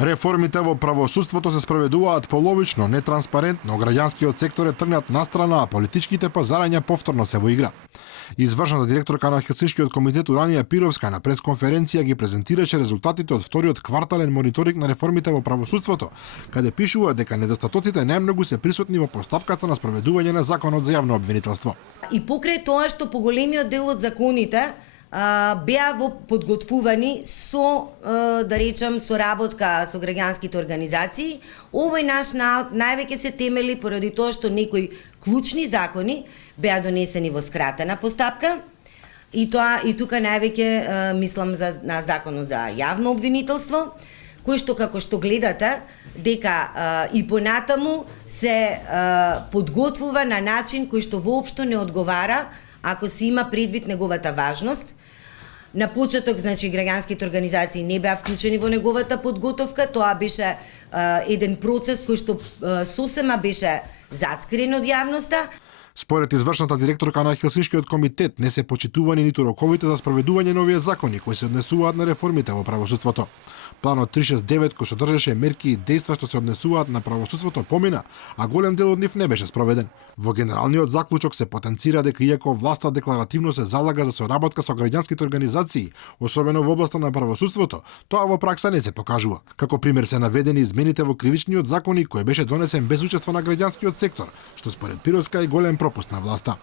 Реформите во правосудството се спроведуваат половично, нетранспарентно, граѓанскиот сектор е тргнат настрана, а политичките пазарања повторно се во игра. Извршната директорка на Хелсиншкиот комитет Уранија Пировска на пресконференција ги презентираше резултатите од вториот квартален мониторинг на реформите во правосудството, каде пишува дека недостатоците најмногу се присутни во постапката на спроведување на законот за јавно обвинителство. И покрај тоа што поголемиот дел од законите беа во подготвувани со, да речем, соработка со граѓанските организации. Овој наш наод највеќе се темели поради тоа што некои клучни закони беа донесени во скратена постапка, и тука највеќе мислам на законот за јавно обвинителство, кој што, како што гледате, дека и понатаму се подготвува на начин кој што воопшто не одговара, ако се има предвид неговата важност. На почеток, значи, граѓанските организации не беа вклучени во неговата подготовка, тоа беше еден процес кој што сосема беше зацкрен од јавноста. Според извршната директорка на Хелсиншкиот комитет, не се почитувани ниту роковите за спроведување на овие закони кои се однесуваат на реформите во правосудството. Планот 369 кој содржеше мерки и дејства што се однесуваат на правосудството помина, а голем дел од нив не беше спроведен. Во генералниот заклучок се потенцира дека иако власта декларативно се залага за соработка со граѓанските организации, особено во областа на правосудството, тоа во пракса не се покажува. Како пример се наведени измените во кривичниот законник кој беше донесен без учество на граѓанскиот сектор, што според Пировска е голем пропуст на власта.